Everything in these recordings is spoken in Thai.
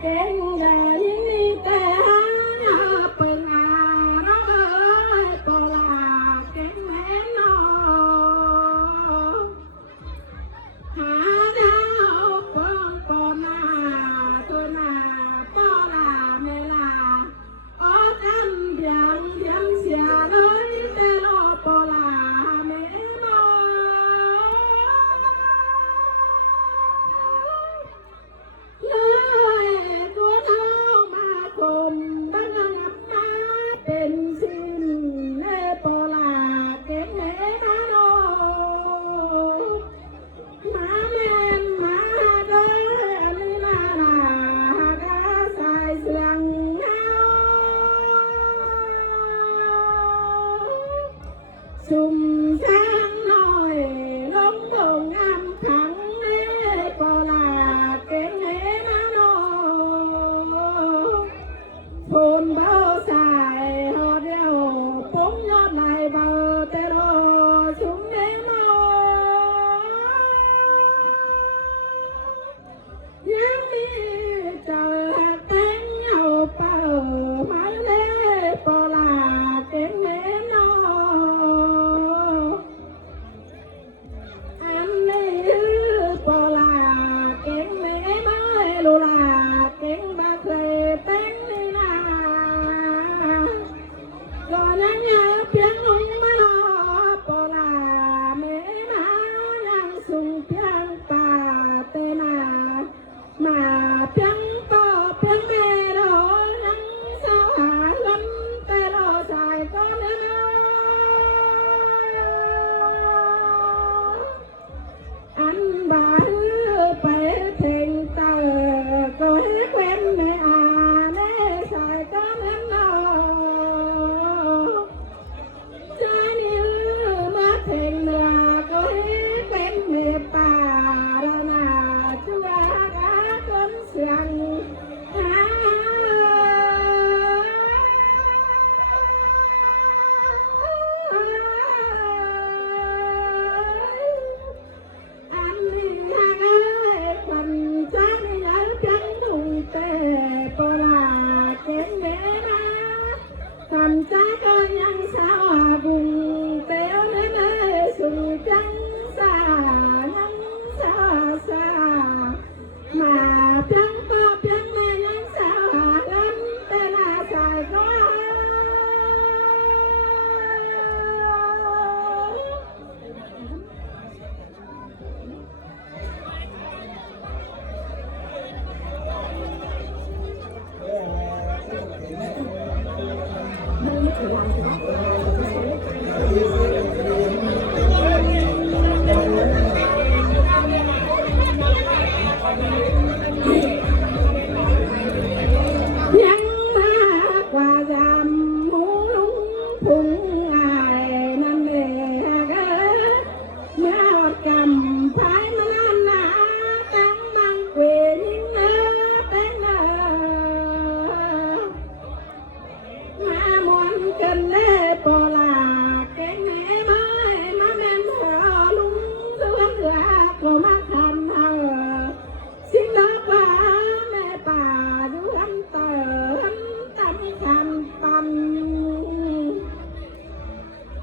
เก่งใหญ่ยิ่งแต่เปิงอาเราปลาเก่งแม่นอหาดาวปองปอนาตัวนาปอลาเมลาโอ้ตันเบียงเบียงเสียเลยแต่รอปอลาเมมอเลยตัวเท้ามาคมบังงับมาเป็นสิ้นเล่ปอลาเก่งแม่นาโนมาแม่มาเด้อนี่นาหากาสายเสียงเงาสุ่มแสงหน่อยลงโด่งงามขังเล่ปอลาเก่งแม่นาโนพูนเบาสายหอเดียวปุ้งยอดในเบาเตโรสุ่มเนมยังมีเจอแตงเอาเป่ามาเล่ปอลาเก่งแม่นออันนี้ปอลาเก่งแม่ไม่รู้ลาเก่งบาเคยเป็นนี่นาก็ยังไงเพียงหนุ่มมาลอปอลาแม่มายังสุ่งเพียงตาเตนามาเพียงต่อเพียงแม่รอยังสาวหาล้นแต่รอสายก็เนื้ออันบ่าไปเพ่งเตอก็ให้แควนแม่อาแน่สายก็เนื้อใจนิ้วมาเพ่งเนื้อก็ให้เป็นเมตตาระนาจัวกาคนเสียงหาอันนี้ให้คนใจยังจังถุงเตะปลาเก่งแม่นาทำใจก็ยังสาวบุงเตวเนสู่จังสายังสาสามาเพียงต่อเพียงแม่ยังสาวหาลันแต่ลาสายก็ยังมากว่ายำหมูลุงพุงอายนั่นเองเมื่ออดกำพายมานานนาตั้งมังเวยิงเนื้อเป็นมามวนกันเล่ปอลาเก่งแม่ไม้มาแม่นเธอลุงสวนเหือก็มาทำเธอสิ่งดอกว่าแม่ป่าอยู่ลำเติมตำคันปัน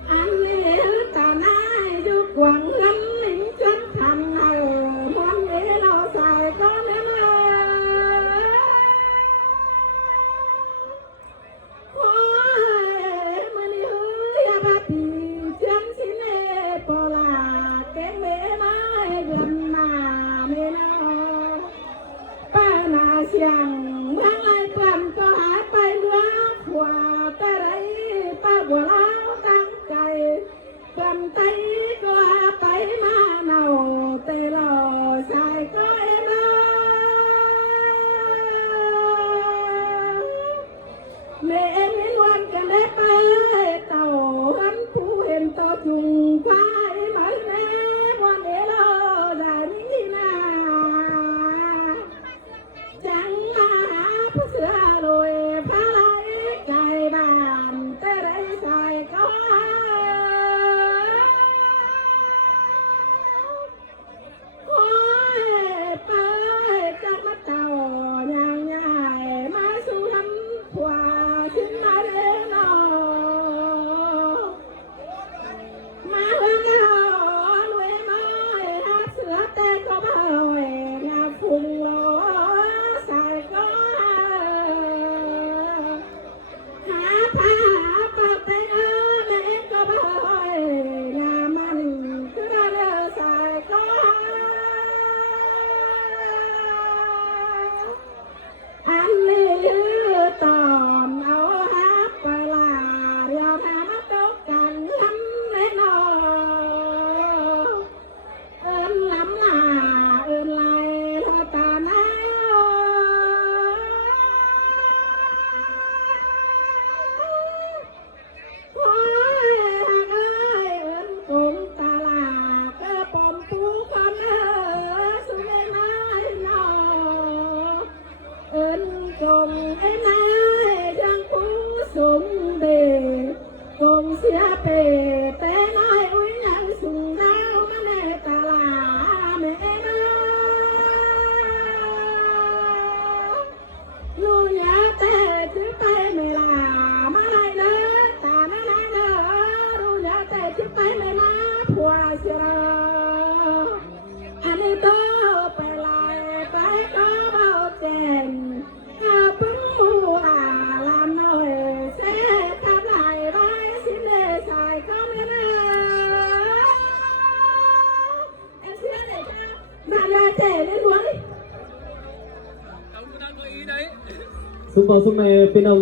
อันนี้ตาหน้าอยู่กวางลำหนิงจนทันเธอมวนเอเราใส่ก็เนื้อโอ้ยมันนี่เฮ้ยอาบาปีเจียงสิเน่ปอลาเก่งแม่ไม้เงินมาเมนาป้านาเสียงเมื่อไงเปิ้นก็หายไปเมื่อหัวแต่ไรป้าบัวล้างตั้งใจเปิ้นไตก็หาไปมาเนาแต่รอสายก็เอ็นแม่ไม่วันกันได้ไปเต่าหันผู้เห็นต่อจุงพายมาแม่วันเอลอได้นี่นาจังมาหาผู้เสือรวยพาไหลไก่บ้านแต่ไรสาย ซุปเปอร์ซุปเมย์เป็น